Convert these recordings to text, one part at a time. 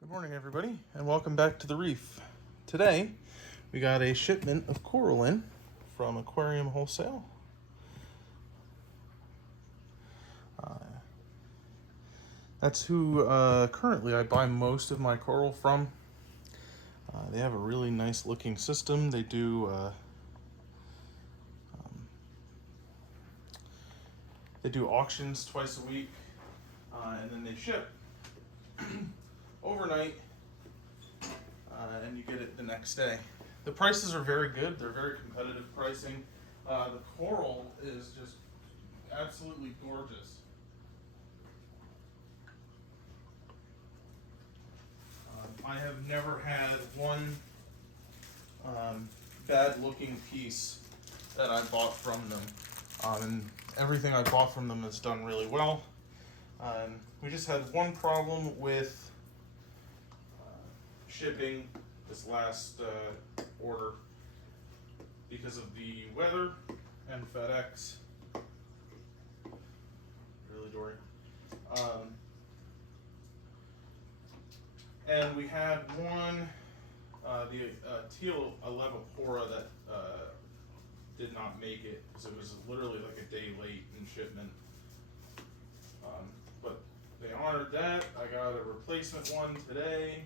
Good morning, everybody, and welcome back to the Reef. Today, we got a shipment of coral in from Aquarium Wholesale. That's who currently I buy most of my coral from. They have a really nice looking system. They do auctions twice a week, and then they ship overnight, and you get it the next day. The prices are very good. They're very competitive pricing. The coral is just absolutely gorgeous. I have never had one bad looking piece that I bought from them. And everything I bought from them has done really well. We just had one problem with shipping this last order because of the weather and FedEx. Really, Dory. And we had one, the teal alevipora that did not make it because it was literally like a day late in shipment. But they honored that. I got a replacement one today,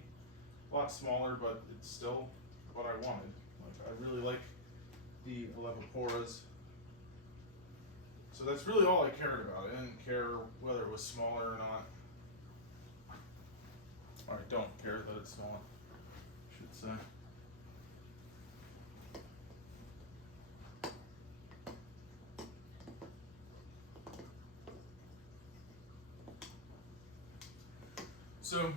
a lot smaller, but it's still what I wanted. Like, I really like the aleviporas. So that's really all I cared about. I didn't care whether it was smaller or not. Or I don't care that it's small, I should say. So,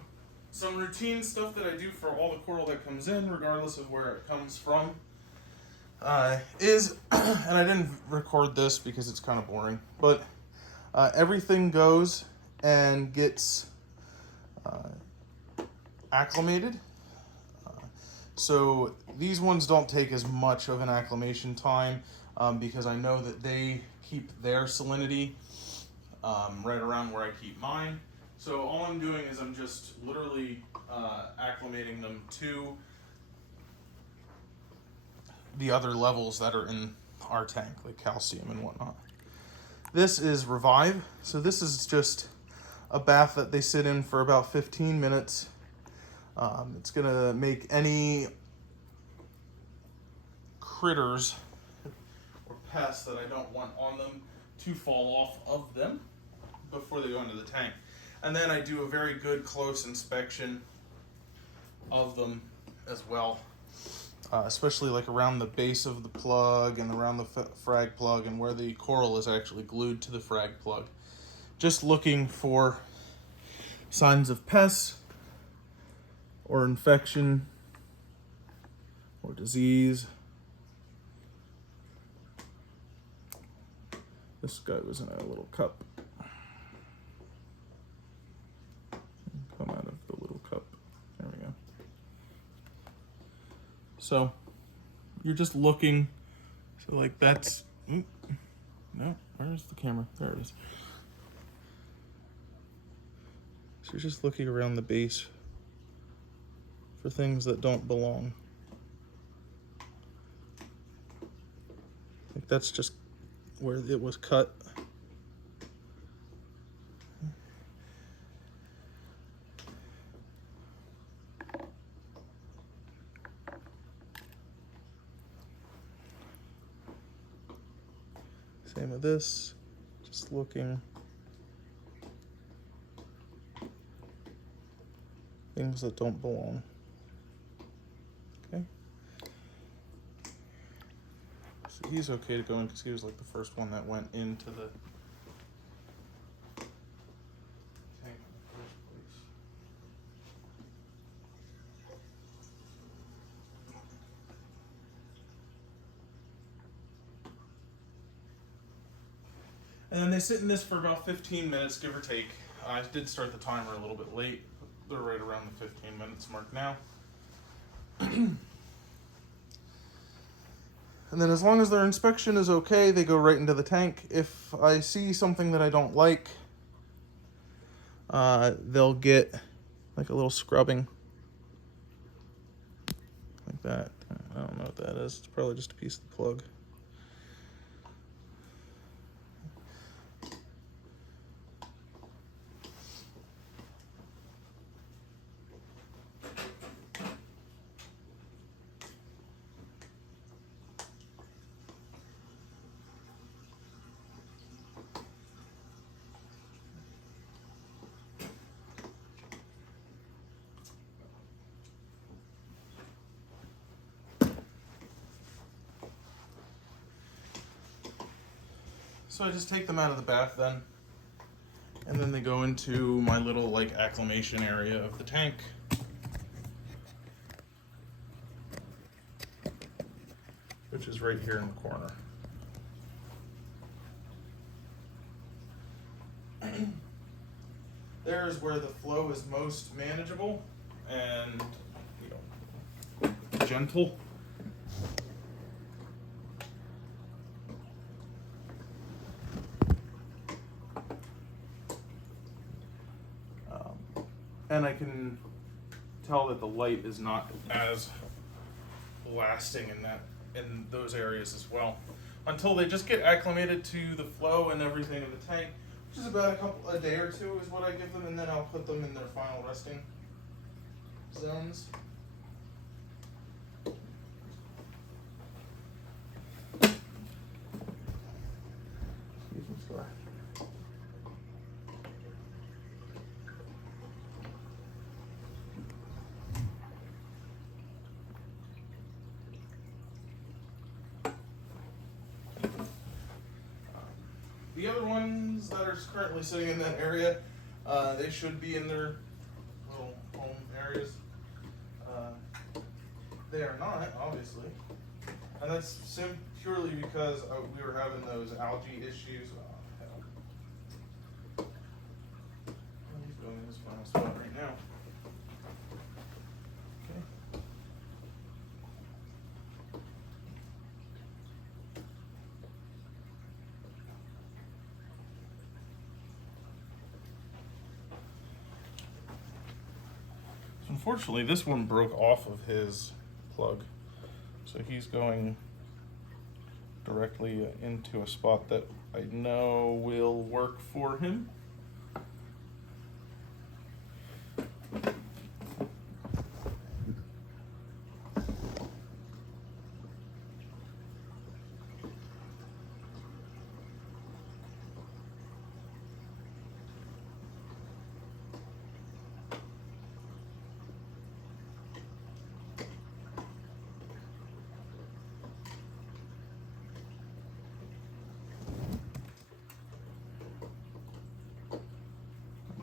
some routine stuff that I do for all the coral that comes in, regardless of where it comes from, is, and I didn't record this because it's kind of boring, but everything goes and gets acclimated. So these ones don't take as much of an acclimation time because I know that they keep their salinity right around where I keep mine. So all I'm doing is I'm just literally acclimating them to the other levels that are in our tank, like calcium and whatnot. This is Revive. So this is just a bath that they sit in for about 15 minutes. It's gonna make any critters or pests that I don't want on them to fall off of them before they go into the tank. And then I do a very good close inspection of them as well, especially like around the base of the plug and around the frag plug and where the coral is actually glued to the frag plug. Just looking for signs of pests or infection or disease. This guy was in a little cup. Come out of the little cup. There we go. So you're just looking. So like that's, no, where's the camera? There it is. So you're just looking around the base for things that don't belong. Like that's just where it was cut. Same with this, just looking. Things that don't belong. Okay. So he's okay to go in because he was like the first one that went into the tank in the first place. And then they sit in this for about 15 minutes, give or take. I did start the timer a little bit late. They're right around the 15 minutes mark now. And then as long as their inspection is okay, they go right into the tank. If I see something that I don't like, they'll get like a little scrubbing like that. I don't know what that is. It's probably just a piece of the plug. So I just take them out of the bath then, and then they go into my little like acclimation area of the tank. Which is right here in the corner. There's where the flow is most manageable and, you know, gentle. And I can tell that the light is not as lasting in those areas as well, until they just get acclimated to the flow and everything in the tank, which is about a day or two is what I give them, and then I'll put them in their final resting zones. Excuse me, sorry. The other ones that are currently sitting in that area, they should be in their little home areas. They are not, obviously. And that's purely because we were having those algae issues. Oh, hell. He's going in his final spot right now. Unfortunately, this one broke off of his plug, so he's going directly into a spot that I know will work for him.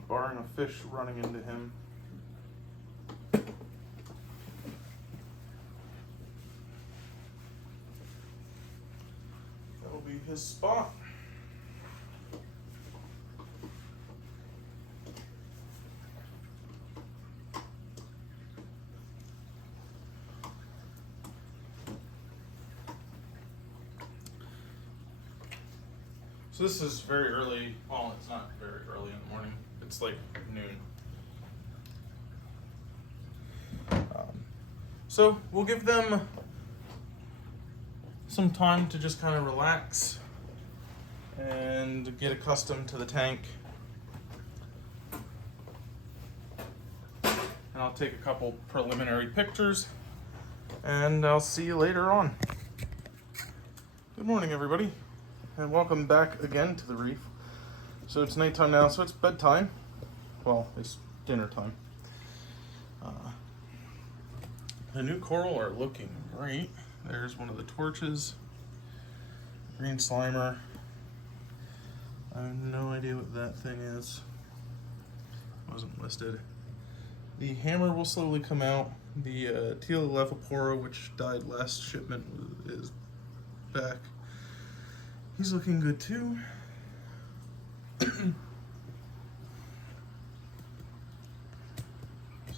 Barring a fish running into him. That'll be his spot. So this is very early. Well, it's not very early in the morning. It's like noon. So we'll give them some time to just kind of relax and get accustomed to the tank. And I'll take a couple preliminary pictures, and I'll see you later on. Good morning, everybody, and welcome back again to the reef. So it's nighttime now, so it's bedtime. Well, it's dinner time. The new coral are looking great. There's one of the torches. Green Slimer. I have no idea what that thing is. Wasn't listed. The hammer will slowly come out. The teal Levipora, which died last shipment, is back. He's looking good too.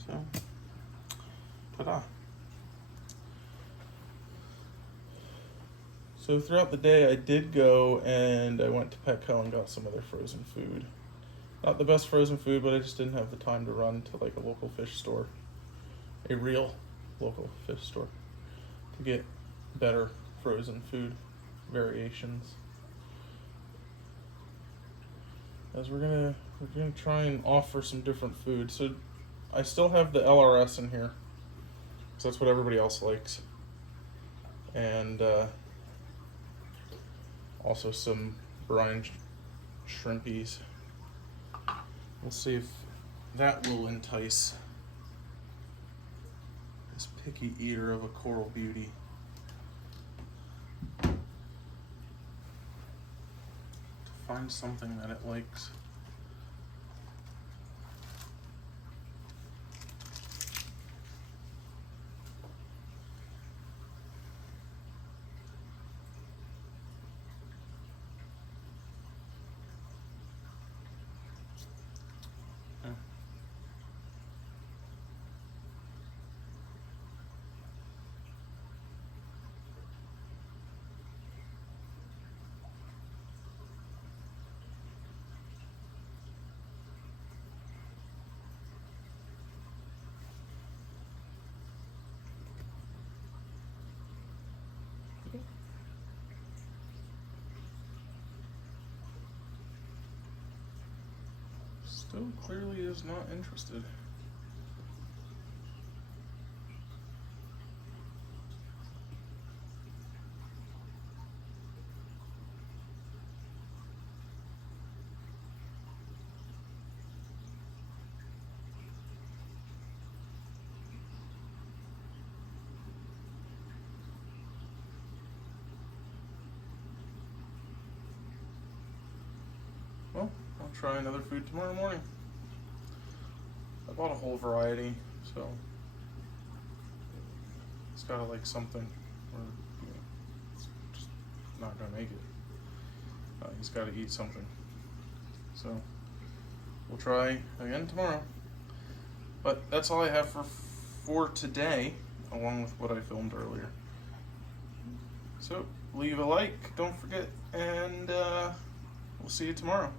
So, ta-da. So throughout the day I did go and I went to Petco and got some of their frozen food. Not the best frozen food, but I just didn't have the time to run to like a local fish store, a real local fish store, to get better frozen food variations. As we're gonna try and offer some different food. So I still have the LRS in here, because that's what everybody else likes, and also some brine shrimpies. We'll see if that will entice this picky eater of a coral beauty. To find something that it likes. Still clearly is not interested. Well, I'll try another food tomorrow morning. I bought a whole variety, so it's gotta like something, or it's just not gonna make it. He's gotta eat something. So we'll try again tomorrow. But that's all I have for today, along with what I filmed earlier. So leave a like, don't forget, and we'll see you tomorrow.